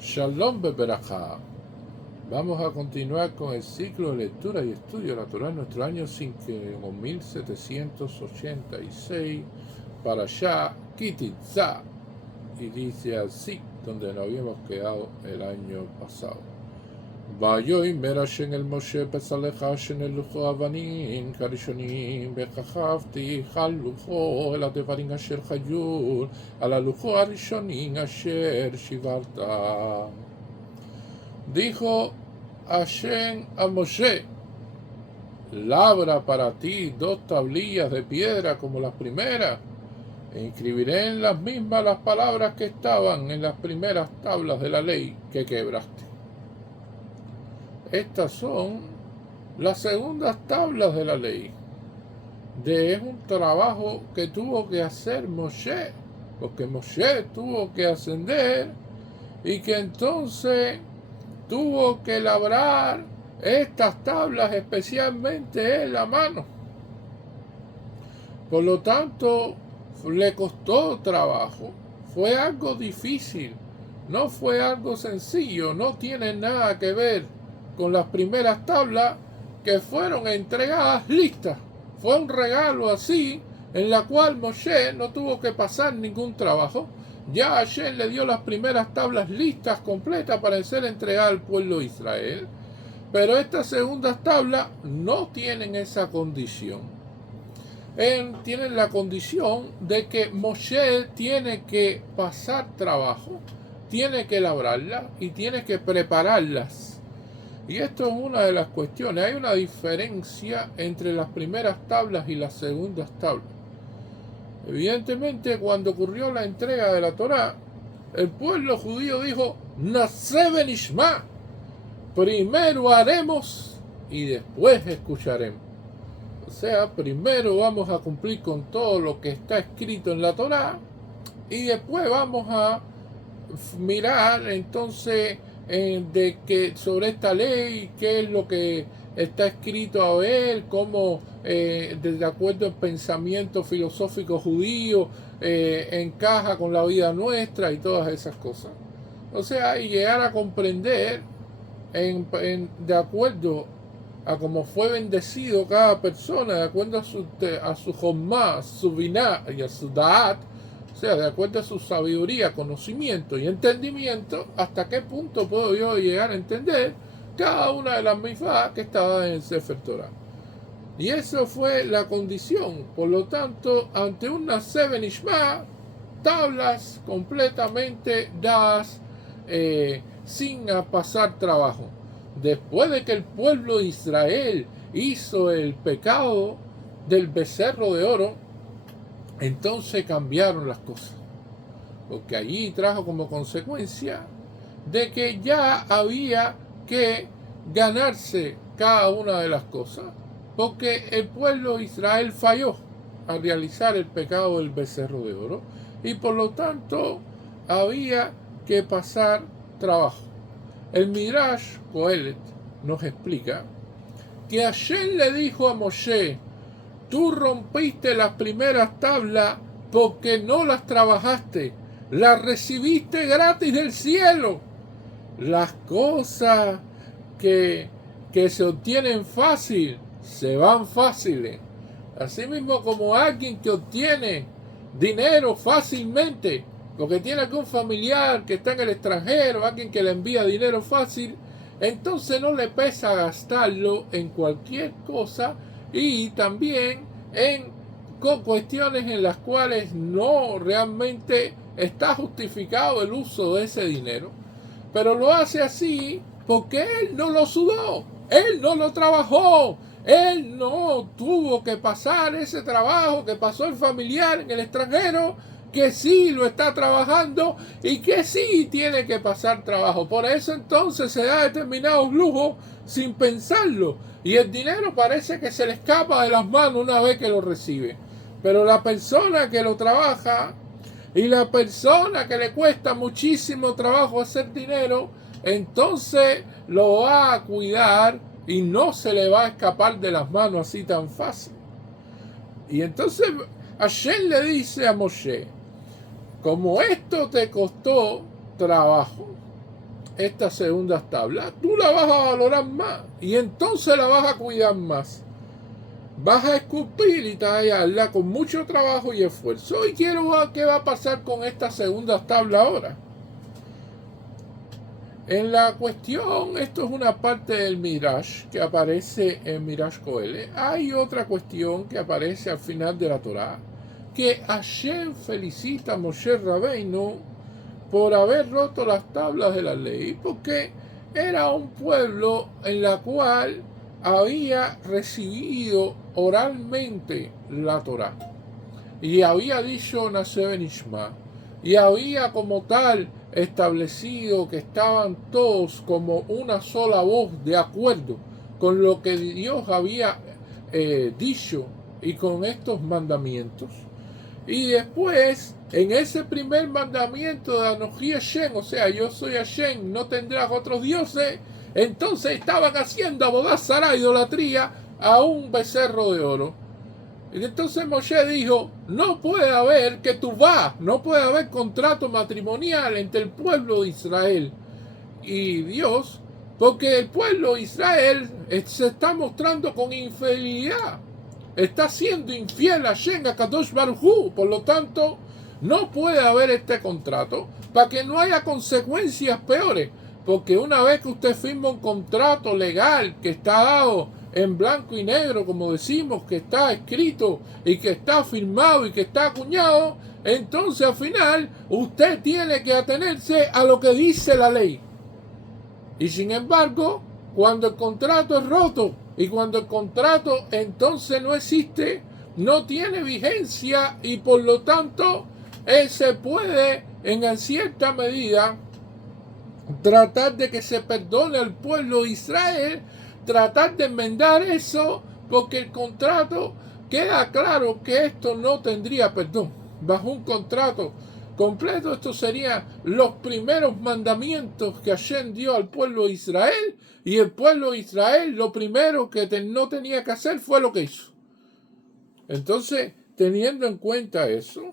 Shalom Beberajá. Vamos a continuar con el ciclo de lectura y estudio de la Torá en nuestro año 5786 para allá Kitizá. Y dice así, donde nos habíamos quedado el año pasado. ויאמר השם אל משה בצלך אשר לוחו אבנים כראשונים וככבתי על לוחו אל הדברים אשר חיול על הלוחו הראשונים אשר שיברת. Dijo Hashem a Moshe: labra para ti 2 tablillas de piedra como las primeras, e inscribiré en las mismas las palabras que estaban en las primeras tablas de la ley que quebraste. Estas son las segundas tablas de la ley. Es un trabajo que tuvo que hacer Moshe, porque Moshe tuvo que ascender y que entonces tuvo que labrar estas tablas especialmente en la mano. Por lo tanto, le costó trabajo, fue algo difícil, no fue algo sencillo, no tiene nada que ver con las primeras tablas que fueron entregadas listas. Fue un regalo así, en la cual Moshe no tuvo que pasar ningún trabajo. Ya Hashem le dio las primeras tablas listas, completas, para ser entregadas al pueblo de Israel. Pero estas segundas tablas no tienen esa condición. Tienen la condición de que Moshe tiene que pasar trabajo, tiene que labrarlas y tiene que prepararlas. Y esto es una de las cuestiones. Hay una diferencia entre las primeras tablas y las segundas tablas. Evidentemente, cuando ocurrió la entrega de la Torá, el pueblo judío dijo: Naseh benishma, primero haremos y después escucharemos. O sea, primero vamos a cumplir con todo lo que está escrito en la Torá y después vamos a mirar entonces de que sobre esta ley, qué es lo que está escrito, a ver cómo de acuerdo al pensamiento filosófico judío encaja con la vida nuestra y todas esas cosas. O sea, y llegar a comprender de acuerdo a cómo fue bendecido cada persona, de acuerdo a su jomá, a su biná y a su da'at, o sea, de acuerdo a su sabiduría, conocimiento y entendimiento, hasta qué punto puedo yo llegar a entender cada una de las mitzvot que estaban en el Sefer Torah. Y eso fue la condición. Por lo tanto, ante un Naseh benishma, tablas completamente dadas sin pasar trabajo. Después de que el pueblo de Israel hizo el pecado del becerro de oro, entonces cambiaron las cosas, porque allí trajo como consecuencia de que ya había que ganarse cada una de las cosas, porque el pueblo de Israel falló al realizar el pecado del becerro de oro y por lo tanto había que pasar trabajo. El Midrash Kohelet nos explica que Hashem le dijo a Moshe: tú rompiste las primeras tablas porque no las trabajaste, las recibiste gratis del cielo. Las cosas que se obtienen fácil, se van fáciles. Así mismo como alguien que obtiene dinero fácilmente, porque tiene algún familiar que está en el extranjero, alguien que le envía dinero fácil, entonces no le pesa gastarlo en cualquier cosa, y también en cuestiones en las cuales no realmente está justificado el uso de ese dinero, pero lo hace así porque él no lo sudó, él no lo trabajó, él no tuvo que pasar ese trabajo que pasó el familiar en el extranjero, que sí lo está trabajando y que sí tiene que pasar trabajo. Por eso entonces se da determinados lujos sin pensarlo, y el dinero parece que se le escapa de las manos una vez que lo recibe. Pero la persona que lo trabaja y la persona que le cuesta muchísimo trabajo hacer dinero, entonces lo va a cuidar y no se le va a escapar de las manos así tan fácil. Y entonces Hashem le dice a Moshe: como esto te costó trabajo, estas segundas tablas, tú la vas a valorar más y entonces la vas a cuidar más. Vas a esculpir y tallarla con mucho trabajo y esfuerzo. Y quiero ver qué va a pasar con estas segundas tablas ahora. En la cuestión, esto es una parte del Midrash que aparece en Midrash Kohelet. Hay otra cuestión que aparece al final de la Torá, que Hashem felicita a Moshe Rabbeinu por haber roto las tablas de la ley, porque era un pueblo en la cual había recibido oralmente la Torá y había dicho Naseh Benishma y había como tal establecido que estaban todos como una sola voz de acuerdo con lo que Dios había dicho y con estos mandamientos. Y después, en ese primer mandamiento de Anoji Hashem, o sea, yo soy Hashem, no tendrás otros dioses, entonces estaban haciendo Abodá Zará, idolatría, a un becerro de oro. Y entonces Moshe dijo, no puede haber no puede haber contrato matrimonial entre el pueblo de Israel y Dios, porque el pueblo de Israel se está mostrando con infidelidad. Está siendo infiel a Hashem, a Kadosh Baruj Hu. Por lo tanto, no puede haber este contrato para que no haya consecuencias peores. Porque una vez que usted firma un contrato legal que está dado en blanco y negro, como decimos, que está escrito y que está firmado y que está acuñado, entonces al final usted tiene que atenerse a lo que dice la ley. Y sin embargo, cuando el contrato es roto y cuando el contrato entonces no existe, no tiene vigencia y por lo tanto se puede en cierta medida tratar de que se perdone al pueblo de Israel, tratar de enmendar eso, porque el contrato queda claro que esto no tendría perdón. Bajo un contrato completo, estos serían los primeros mandamientos que Hashem dio al pueblo de Israel, y el pueblo de Israel lo primero que no tenía que hacer fue lo que hizo. Entonces, teniendo en cuenta eso,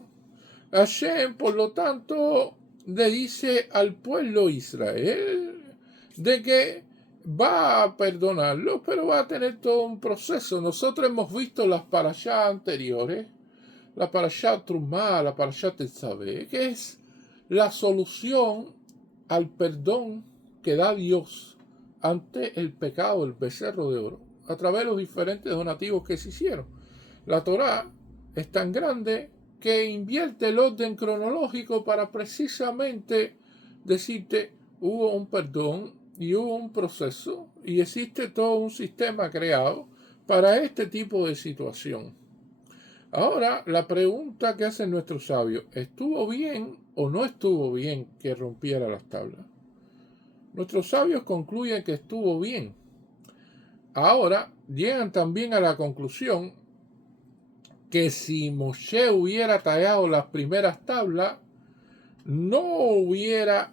Hashem, por lo tanto, le dice al pueblo de Israel de que va a perdonarlo, pero va a tener todo un proceso. Nosotros hemos visto las parashá anteriores, la parashá Trumá, la parashá Tetzaveh, que es la solución al perdón que da Dios ante el pecado del becerro de oro, a través de los diferentes donativos que se hicieron. La Torá es tan grande que invierte el orden cronológico para precisamente decirte hubo un perdón y hubo un proceso y existe todo un sistema creado para este tipo de situación. Ahora, la pregunta que hacen nuestros sabios, ¿estuvo bien o no estuvo bien que rompiera las tablas? Nuestros sabios concluyen que estuvo bien. Ahora, llegan también a la conclusión que si Moshe hubiera tallado las primeras tablas, no hubiera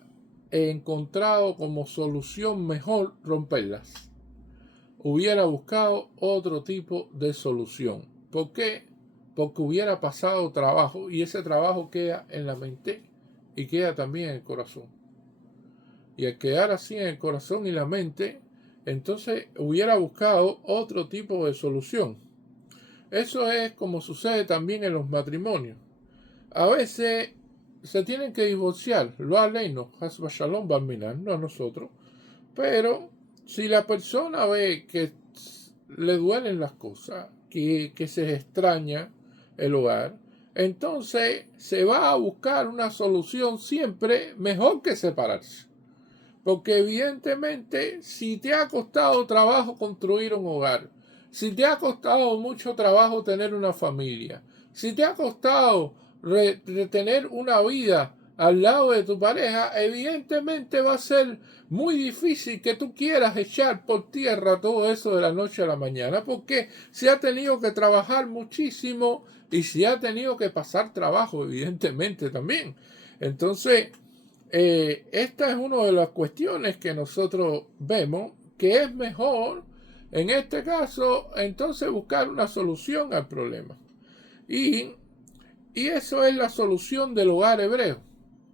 encontrado como solución mejor romperlas. Hubiera buscado otro tipo de solución. ¿Por qué? Porque hubiera pasado trabajo y ese trabajo queda en la mente y queda también en el corazón. Y al quedar así en el corazón y la mente, entonces hubiera buscado otro tipo de solución. Eso es como sucede también en los matrimonios. A veces se tienen que divorciar, lo aleino, Hasba Shalom Barminan, no a nosotros. Pero si la persona ve que le duelen las cosas, que se extraña el hogar, entonces se va a buscar una solución siempre mejor que separarse. Porque evidentemente, si te ha costado trabajo construir un hogar, si te ha costado mucho trabajo tener una familia, si te ha costado tener una vida al lado de tu pareja, evidentemente va a ser muy difícil que tú quieras echar por tierra todo eso de la noche a la mañana, porque se ha tenido que trabajar muchísimo y se ha tenido que pasar trabajo, evidentemente también. Entonces, esta es una de las cuestiones que nosotros vemos, que es mejor, en este caso, entonces buscar una solución al problema. Y eso es la solución del hogar hebreo.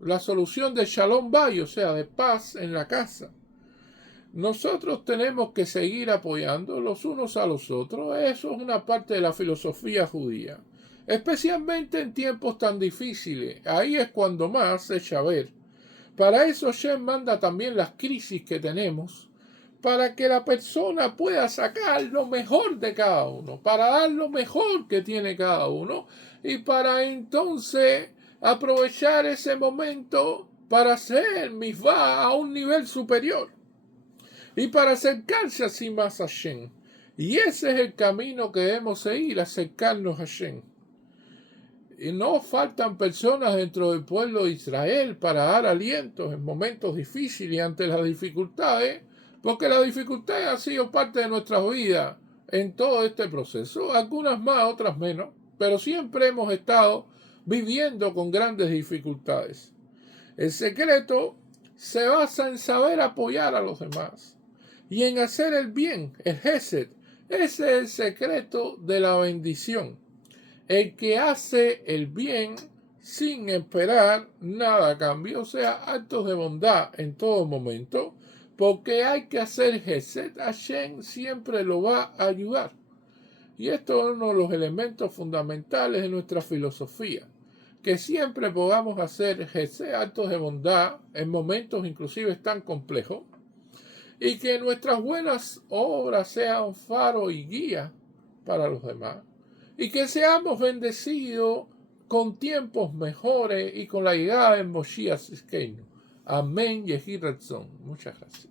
la solución de Shalom Bay, o sea, de paz en la casa. Nosotros tenemos que seguir apoyando los unos a los otros. Eso es una parte de la filosofía judía. Especialmente en tiempos tan difíciles. Ahí es cuando más se echa a ver. Para eso Hashem manda también las crisis que tenemos, para que la persona pueda sacar lo mejor de cada uno, para dar lo mejor que tiene cada uno, y para entonces aprovechar ese momento para hacer misvá a un nivel superior, y para acercarse así más a Hashem. Y ese es el camino que debemos seguir, acercarnos a Hashem. Y no faltan personas dentro del pueblo de Israel para dar alientos en momentos difíciles y ante las dificultades, porque las dificultades han sido parte de nuestras vidas en todo este proceso, algunas más, otras menos, pero siempre hemos estado viviendo con grandes dificultades. El secreto se basa en saber apoyar a los demás y en hacer el bien, el Hesed. Ese es el secreto de la bendición. El que hace el bien sin esperar nada a cambio, o sea, actos de bondad en todo momento, porque hay que hacer Hesed, Hashem siempre lo va a ayudar. Y esto es uno de los elementos fundamentales de nuestra filosofía, que siempre podamos hacer Hesed, actos de bondad, en momentos inclusive tan complejos, y que nuestras buenas obras sean faro y guía para los demás. Y que seamos bendecidos con tiempos mejores y con la llegada de Moshiach Tzidkeinu. Amén. Yehi Ratzon. Muchas gracias.